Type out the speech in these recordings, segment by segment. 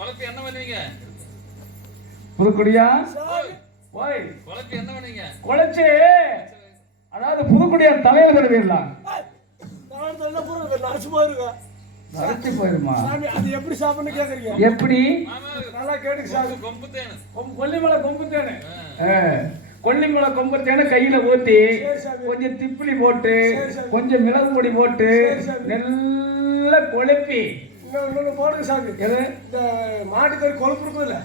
குழப்பி என்ன பண்ணுவீங்க? புதுக்குடியா? ஓய் குழப்பி என்ன பண்ணுவீங்க? குழைச்சு. அதாவது புதுக்குடியா தலையில போறது நரசு போயிருங்க அரைச்சி போயிருமா? அது எப்படி? சாப்பிடணும் கேக்குறீங்க எப்படி நல்லா கேட்டுக்கு சாமி கொம்பு தேனு. கொம்- கொல்லிமலை கொம்பு தேனு. கொல்லிமலை கொம்பு தேனு கையில ஊத்தி. கொஞ்சம் திப்பிலி போட்டு. கொஞ்சம் மிளகு பொடி போட்டு. நல்லா குழப்பி. இன்னொன்னு போடுங்க சாமி. எது? இந்த மாட்டுக்கறி கொழுப்பு இருக்குதுல்ல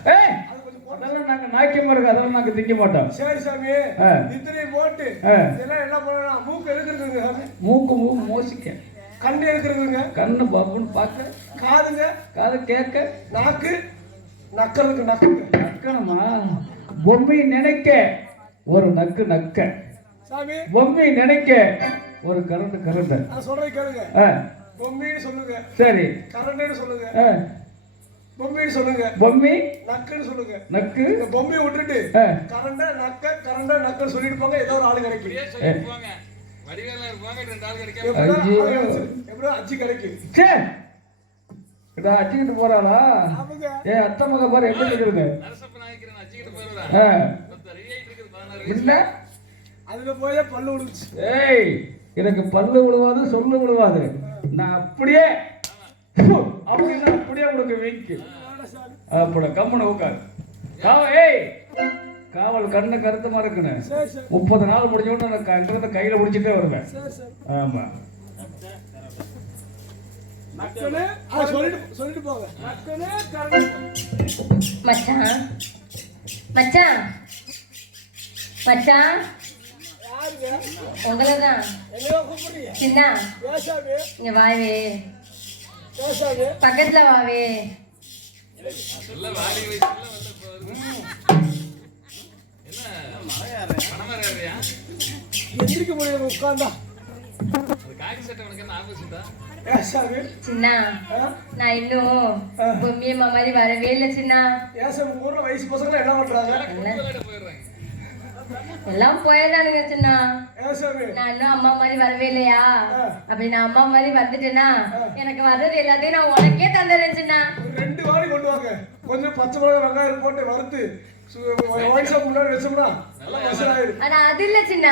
அதெல்லாம் நாங்க நாய்க்க இருக்கு அதெல்லாம் நாங்க திங்க மாட்டோம். சரி சாமி. ஆ. இத்தனையும் போட்டு. இதெல்லாம் என்ன பண்ணணும் மூக்கு எதுக்குறதுங்க சாமி? மூக்கு மூக்கு மோசிக்க. கண்ணு எதுக்குறதுங்க கண்ணு பப்புன்னு பார்க்க. காதுங்க? காது கேட்க. நாக்கு? நக்கிறதுக்கு நக்குங்க. நக்கணுமா? பொம்மை நினைக்க ஒரு நக்கு நக்க. சாமி. பொம்மை நினைக்க ஒரு கரண்டு கரண்டு. நான் சொல்றது கேளுங்க. பொம்மின்னு சொல்லுங்க. சரி. கரண்டைன்னு சொல்லுங்க. பொம்மின்னு சொல்லுங்க. பொம்மை? நக்குன்னு சொல்லுங்க. நக்கு? இந்த பொம்மையை விட்டுட்டு ஆ, கரண்ட நக்க கரண்ட நக்கன்னு சொல்லிட்டு போங்க ஏதோ ஒரு ஆளு கிடைக்கும். இப்படியே சொல்லிட்டு போங்க. வடிவேல இருப்பாங்க ரெண்டு ஆள் கிடைக்காம. எப்படியோ அஞ்சு கிடைக்கும்? சே இதா அச்சுக்கிட்டு போறாளா? ஏ அத்தை மக பாரு எப்படி இருக்குது அதுல போயே பல்லு விழுந்துச்சு. ஏய் எனக்கு பல்லு விழுவாது சொல்லு விழுவாது. நான் அப்படியே அப்படின்னா அப்படியே உனக்கு வீக்கு. அப்பட கம்முன உட்காரு. ஏய் காவல் கண்ணு கருத்தமா சரி முப்பது நாள் முடிஞ்ச உடனே நான் அங்கிருந்து கையில பிடிச்சிட்டே வருவேன். ஆமா. மச்சான். மச்சான். மச்சான். உங்களை தான் சின்ன இங்க வாவே. பக்கத்துல வாவே. எந்திரிக்க முடியாது பேசாமி சின்ன? நான் இன்னும் பொம்மியம்மா மாதிரி வரவே இல்லை சின்ன. ஊர்ல வயசு பசங்க என்ன பண்றாங்க? எல்லாம் போயிடலானுங்க சின்ன. நான் இன்னும் அம்மா மாதிரி வரவே இல்லையா? அப்படி நான் அம்மா மாதிரி வந்துட்டேன்னா எனக்கு வர்றது எல்லாத்தையும் நான் உனக்கே தந்துடுறேன் சின்ன. ரெண்டு வாரி கொண்டு வாங்க. கொஞ்சம் பச்சை மிளகாய் வெங்காயம் போட்டு வறுத்து ஆனா அது இல்ல சின்ன.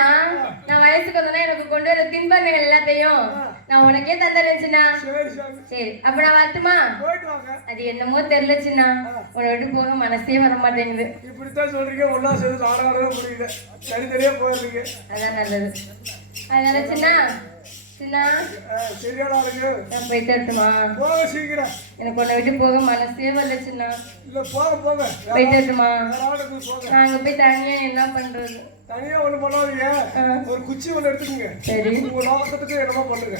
நான் வயசுக்கு வந்தோன்னா எனக்கு கொண்டு வர தின்பண்டங்கள் எல்லாத்தையும் நான் உனக்கே தந்துடுறேன் சின்ன. சரி அப்ப நான் வரட்டுமா? அது என்னமோ தெரியல சின்ன. உன்னை விட்டு போக மனசே வர மாட்டேங்குது. இப்படித்தான் சொல்றீங்க ஒன்னா சேர்ந்து நாடாடவே முடியல. தனித்தனியா போயிடுறீங்க. அதான் நல்லது. அதனால சின்ன எனக்கு உன்னை விட்டு போக மனசே வரல சின்ன. போயிட்டு அங்க போய் தனியா என்ன பண்றது? தனியா ஒண்ணு பண்ணாதீங்க. ஒரு குச்சி ஒண்ணு எடுத்துக்கங்க. சரி. உங்க நோக்கத்துக்கு என்னமோ பண்ணுங்க.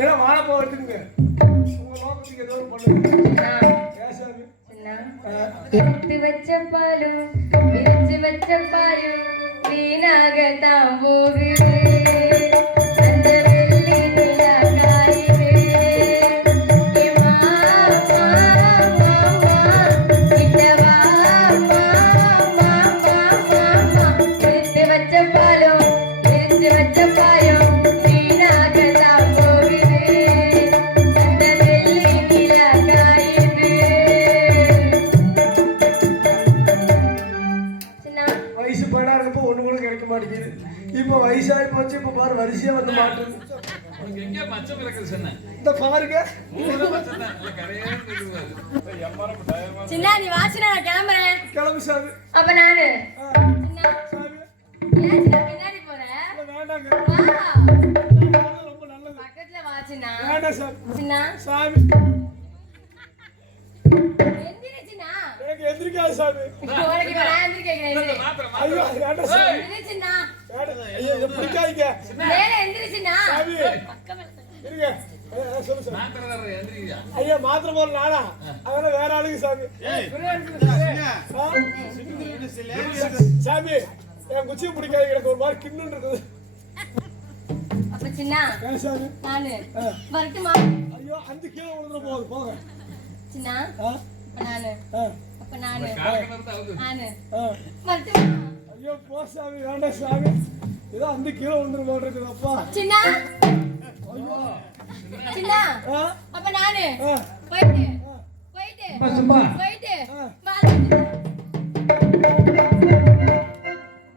ஏன்னா வாழைப்பழம் எடுத்துக்கங்க. உங்க நோக்கத்துக்கு ஏதோ பண்ணுங்க. எடுத்து வச்ச பாலும் விரிச்சு வச்ச பாலும் வீணாகத்தான் போகுது. மாட்டுது உனக்கு எங்க மச்சம் பிறக்குது சொன்ன இந்த பாருங்க. மூணு மச்சம் தான். நல்ல கரையே இருக்குது சின்ன நீ வாசினா நான் கிளம்புறேன். கிளம்பு சாமி. அப்ப நானு. சாமி. பின்னாடி வேண்டாங்க. ரொம்ப நல்லது. பக்கத்துல வேண்டாம் சின்ன. எந்திரிக்காது சாமி. உனக்கு நான் ஐயோ வேண்டாம் சாமி. எந்திரி பிடிக்காதீங்க இருங்க. மாத்திரம் ஐயா மாத்திரை போல நானா அதெல்லாம் வேற ஆளுங்க சாமி? சாமி என் குச்சியை பிடிக்காது. எனக்கு ஒரு மாதிரி கிண்ணு இருக்குது. அப்ப சின்ன ஐயோ அந்த கீழே விழுந்துட போகுது. போங்க. சின்ன நானு அப்ப நானு நானு ஐயோ போ சாமி வேண்டாம் சாமி. ஏதோ அந்த கீழே விழுந்துட போல் இருக்குது அப்பா. சின்ன? அப்ப நானு. போயிட்டு. போயிட்டு. போயிட்டு.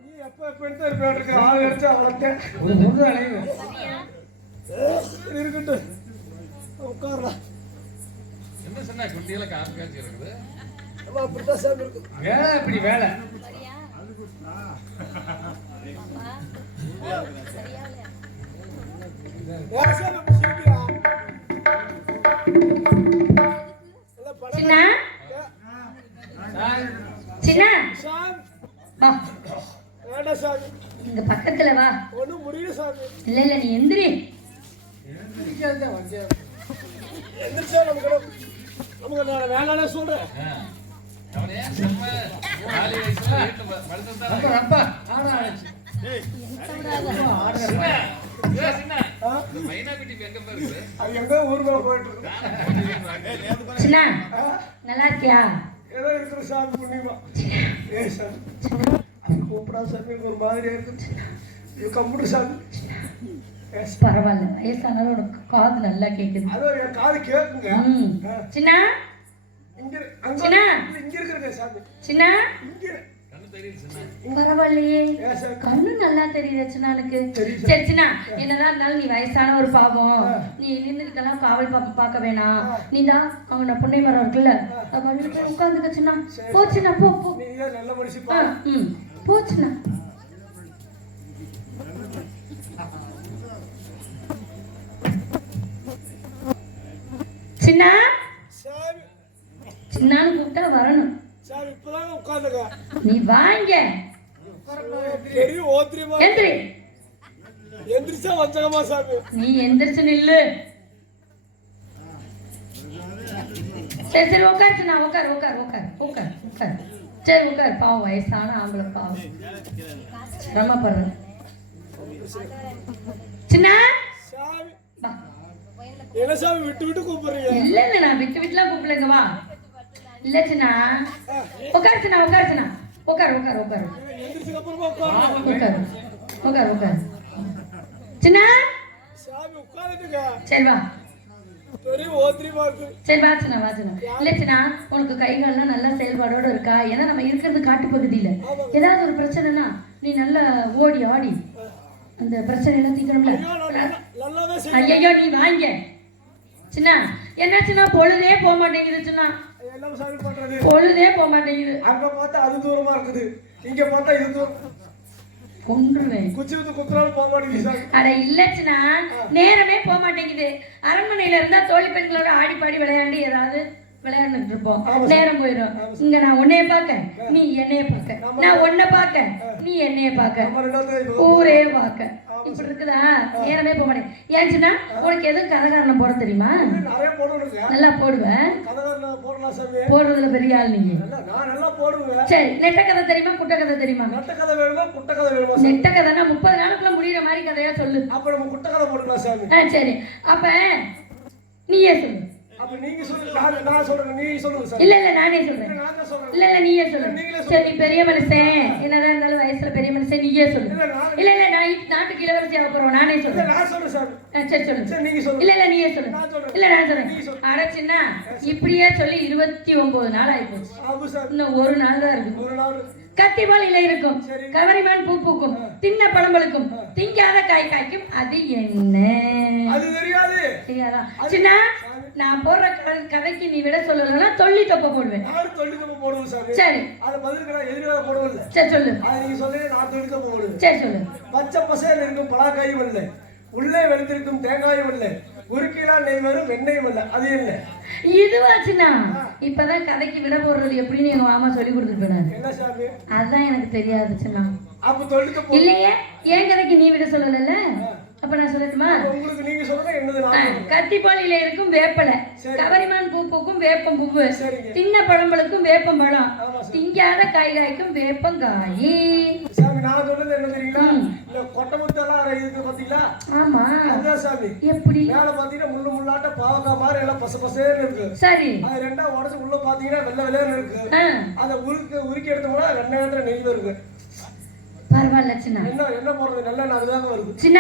நீ எப்ப எப்ப எடுத்து இருப்பேன் இருக்கு ஆள் எடுத்து அவளத்தேன் ஒரு சொல்ற அலையும் இருக்கட்டும். உட்காரலாம். என்ன சொன்னா குட்டியில காசு காய்ச்சி இருக்குது? நம்ம அப்படித்தான் சாமி இருக்கும். வேலை இப்படி வேலை. அது எங்க ஊருக்குள்ள போயிட்டு இருக்கு? சின்ன நல்லா இருக்கியா ஏதோ இருக்கிற சாமி புண்ணியமா ஏ சாமி. கூப்பிடா சாமி ஒரு மாதிரியா இருக்கு. இது கம்ப்யூட்டர் சாமி. பரவாயில்ல வயசானாலும் உனக்கு காது நல்லா கேக்குது. அது ஒரு என் காது கேக்குங்க. சின்ன. சின்ன. இங்க இருக்கிற சாமி. சின்ன. இங்க. பரவாயில்லையே. நல்லா தெரியுது சின்னானுக்கு தெரியுது. சரி சின்ன என்னதான் இருந்தாலும் நீ வயசான ஒரு பாவம். நீ நின்றுக்கிட்டலாம் காவல் பார்க்க பார்க்க வேணாம். நீ தான் அவங்க புண்ணை மரம் இருக்குல்ல? அது போய் உட்காந்துக்க சின்ன போ சின்ன போ போ. நீ ஏன் நல்ல மனுஷி ஆ, பா ம் போ சின்ன சின்னான்னு கூப்பிட்டா வரணும். நீ வாங்க எந்திரிச்சா வச்சகமா சாமி நீ எந்திரிச்சு நில்லு. சரி சரி உட்கார் சின்ன உட்கார் உட்கார் உட்கார் உட்கார் உட்கார் சரி உட்கார் பாவம் வயசான ஆம்பளை பாவம். சிரமப்படுறேன். சின்ன. என்ன சாமி விட்டு விட்டு கூப்பிடுறீங்க? இல்ல இல்ல நான் விட்டு விட்டுலாம் கூப்பிடுங்க வா. இல்ல சின்ன. உட்கார் சின்ன உட்கார் சின்ன. உட்கார் உட்கார் உட்கார் உட்காரு அப்புறமா உட்காருங்க உட்கார் உட்கார் உட்கார் சின்ன? சாமி சரி வா. பெரிய ஓத்திரியமா இருக்கு சரி வாச்சனா வாச்சனா இல்லச்சுனா உனக்கு கை கால்லாம் நல்லா செயல்பாடோட இருக்கா? ஏன்னா நம்ம இருக்கிறது காட்டு பகுதியில. ஏதாவது ஒரு பிரச்சனைனா நீ நல்லா ஓடி ஆடி. அந்த பிரச்சனை எல்லாம் தீக்கணும்ல ஐயோ, நீ வாங்க. சின்ன என்னாச்சுன்னா பொழுதே போக மாட்டேங்குது என்ன சாமி பண்றது பொழுதே போக மாட்டேங்குது. அங்க பார்த்தா அது தூரமா இருக்குது. இங்க பார்த்தா இது தூரம். கொன்றுவேன் குச்சி வந்து குத்துறாலும் போக மாட்டேங்குது அட இல்லச்சுனா நேரமே போக மாட்டேங்குது. அரண்மனையில இருந்தா தோழி பெண்களோட ஆடி பாடி விளையாடி ஏதாவது விளையாண்டுட்டு இருப்போம். நேரம் போயிடும். இங்க நான் உன்னைய பார்க்க நீ என்னைய பார்க்க. நான் உன்னை பார்க்க நீ என்னைய பார்க்க. ஊரே பார்க்க. இப்படி இருக்குதா நேரமே போக மாட்டேன். ஏன்ச்சுன்னா உனக்கு எதுவும் கதகாரணம் போட தெரியுமா? நல்லா போடுவேன் போடுறதுல பெரிய ஆள் நீங்க சரி நெட்ட கதை தெரியுமா குட்ட கதை தெரியுமா? நட்ட கதை வேணுமா குட்ட கதை வேணுமா நெட்ட கதைனா முப்பது நாளுக்குள்ள முடியிற மாதிரி கதையா சொல்லு. அப்ப நம்ம குட்ட கதை போட்டுக்கலாம் ஆ சரி. அப்ப நீயே சொல்லு. அப்ப நீங்க சொல்லுங்க. நான் நான் சொல்றேன் நீங்க சொல்லுங்க சாமி இல்ல இல்ல நானே சொல்றேன். நான் தான் சொல்றேன். இல்ல இல்ல நீயே சொல்லு நீங்களே சரி நீ பெரிய மனுஷன். என்னதான் இருந்தாலும் வயசுல பெரிய மனுஷன் நீயே சொல்லு. இல்ல இல்ல நான் நாட்டுக்கு இளவரசி அப்புறம் நானே சொல்றேன். நான் சொல்றேன் சாமி ஆ, சரி சொல்லு சரி நீங்க சொல்லுங்க. இல்ல இல்ல நீயே சொல்லு நான் சொல்றேன். இல்ல நான் சொல்றேன். நீ சொல்லு. அடைச்சுன்னா இப்படியே சொல்லி இருபத்தி ஒன்பது நாள் ஆயிப்போச்சு. ஆமா சார். இன்னும் ஒரு நாள் தான் இருக்கு ஒரு நாள். இலை இருக்கும். கவரிமான் பூ பூக்கும். தின்ன பழம்பழுக்கும். திங்காத காய் காய்க்கும். அது என்ன? அது தெரியாது. தெரியாதா? சின்ன நான் போடுற கதைக்கு நீ விட சொல்லலைன்னா தொல்லி தொப்ப போடுவேன். நான் தொழில் தப்ப போடுவேன் சாமி? சரி. அது பதிலுக்கு நான் எதிர்கால போடுவேன் சரி சொல்லு. அது நீங்க சொல்லுங்க நான் தொழில் தப்ப போடுவேன். சரி சொல்லு. பச்சை பசையில் இருக்கும் பலாக்காயும் இல்லை. உள்ளே வெளுத்திருக்கும் தேங்காயும் இல்லை. உருக்கிலாம் நெய் வரும் வெண்ணெயும் இல்லை. அது என்ன? இதுவாச்சுண்ணா. இப்பதான் கதைக்கு விட போடுறது எப்படின்னு எங்க மாமா சொல்லி கொடுத்துட்டு அதான் எனக்கு தெரியாதுச்சுண்ணா. அப்ப தொழில் தப்ப இல்லையே என் கதைக்கு நீ விட சொல்லல அப்ப நான் சொல்லட்டுமா? உங்களுக்கு நீங்க சொல்லுங்க என்னது கத்திப்பாலியில இருக்கும் வேப்பலை. கவரிமான் பூ பூக்கும் வேப்பம் பூவு. தின்ன பழம்பழுக்கும் வேப்பம் பழம். திங்காத காய் காய்க்கும் வேப்பங்காயி. சாமி நான் சொல்றது என்ன தெரியுங்களா. இந்த கொட்டை முத்தெல்லாம் இருக்கு பாத்தீங்களா? ஆமா. அதுதான் சாமி. எப்படி? மேல பாத்தீங்கன்னா முள்ளு முள்ளாட்ட பாவக்காய் மாதிரி எல்லாம் பச பசேன்னு இருக்கு. சரி. அது ரெண்டா உடச்சு உள்ள பாத்தீங்கன்னா வெள்ளை வெள்ளைன்னு இருக்கு. அதை உருக்கி உருக்கி எடுத்தோம்னா வெண்ணெய் வெண்ணெய் நெய் இருக்கு பரவாயில்ல சின்ன. என்ன என்ன போடுறது நல்ல அதுதாங்க வருது. சின்ன.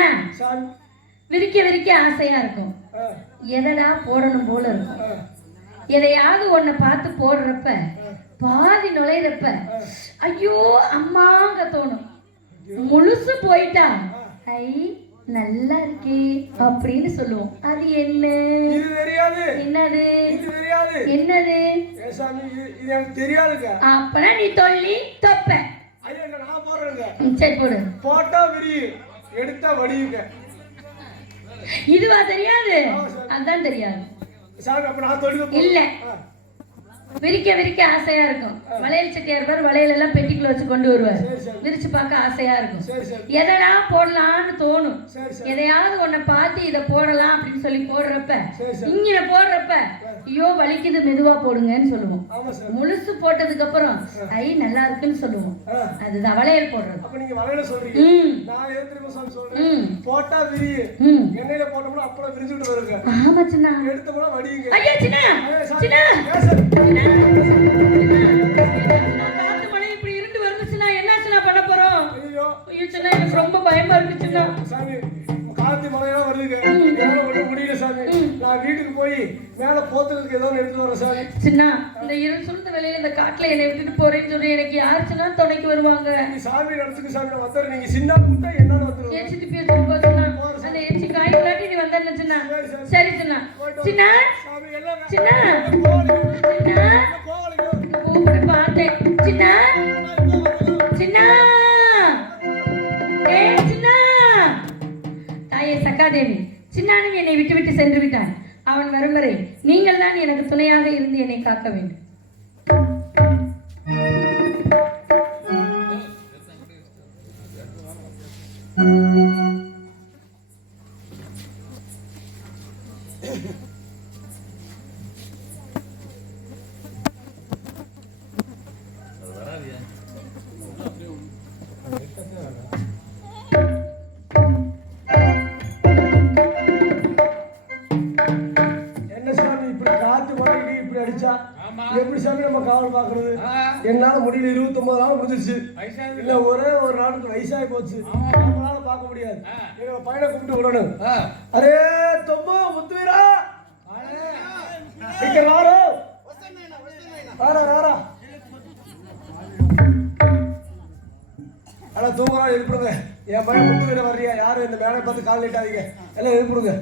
விரிக்க விரிக்க ஆசையா இருக்கும். எதடா போடணும் போல இருக்கும். எதையாவது ஒன்ன பார்த்து போடுறப்ப பாதி நுழையிறப்ப ஐயோ அம்மாங்க தோணும். முழுசு போயிட்டா ஐ நல்லா இருக்கே அப்படின்னு சொல்லுவோம். அது என்ன? என்னது? என்னது? அப்பனா நீ தொல்லி தொப்ப. ஐயா இங்க நான் போடுறேங்க. சரி போடு. போட்டா விரியும் எடுத்தா வடியுங்க. இதுவா தெரியாது? அதான் தெரியாது. இல்ல. விரிக்க விரிக்க ஆசையா இருக்கும். வளையல் செட்டியார் பேர் வளையல் எல்லாம் பெட்டிக்குள்ள வச்சு கொண்டு வருவார். விரிச்சு பார்க்க ஆசையா இருக்கும். எதடா போடலாம்னு தோணும். எதையாவது ஒன்ன பார்த்து இதை போடலாம் அப்படின்னு சொல்லி போடுறப்ப இங்க போடுறப்ப ஐயோ வலிக்குது மெதுவா போடுங்கன்னு சொல்லுவோம். முழுசு போட்டதுக்கு அப்புறம் ஐ நல்லா இருக்குன்னு சொல்லுவோம். அதுதான் வளையல் போடுறது. அப்ப நீங்க வளையல சொல்றீங்க. நான் ஏன் தெரியுமா சாமி சொல்றேன்? போட்டா விரியும் ம். எண்ணெயில போட்டோம்னா அப்பளம் விரிஞ்சுட்டு வருங்க. ஆமா சின்ன. எடுத்தோம்னா வடியுங்க. ஐயா சின்ன. சின்ன? காத்து மழை இப்படி இருந்து வந்துச்சுன்னா என்னாச்சுன்னா பண்ண போறோம்? ஐயோ. ஐயோ சின்ன எனக்கு ரொம்ப பயமா இருக்குச்சுன்னா சாமி மேல போத்துறதுக்கு ஏதோ எடுத்து வரேன் சாமி? சின்ன இந்த இருள் சுருந்த வேலையில இந்த காட்டுல என்னை விட்டுட்டு போறேன்னு சொல்லி எனக்கு யாருச்சுன்னா துணைக்கு வருவாங்க. நீ சாமி நடத்துக்கு சாமி நீங்க சின்ன கூட்டா என்னால ஏச்சி திப்பி சின்ன அந்த ஏச்சி காய் விளாட்டி நீ வந்தேன்னு சின்ன. சரி சின்ன. சின்ன? சின்ன? கூப்பிட்டு பார்த்தேன். சின்ன? சின்ன? ஏ சின்ன? தாயே சக்காதேவி சின்னானும் என்னை விட்டு விட்டு சென்று விட்டான் அவன் வரும் வரை நீங்கள் தான் எனக்கு துணையாக இருந்து என்னை காக்க வேண்டும். நம்ம காவல் பாக்குறது என்னால முடியல இருபத்தி ஒன்பது நாள் முடிஞ்சிருச்சு. வயசாகுது. இல்ல ஒரே ஒரு நாளுக்கு வயசாகி போச்சு. நம்மளால பார்க்க முடியாது. எங்க பையனை கூப்பிட்டு விடணும். அரே தொம்பு முத்துவீரா. இங்க வாரோ. வாரா வாரா ஆனா தூங்குறோம் எழுப்பிடுங்க. என் பையன் முத்துவீர வர்றியா? யாரும் இந்த மேலே பார்த்து கால் நீட்டாதீங்க. எல்லாம் எழுப்பிடுங்க.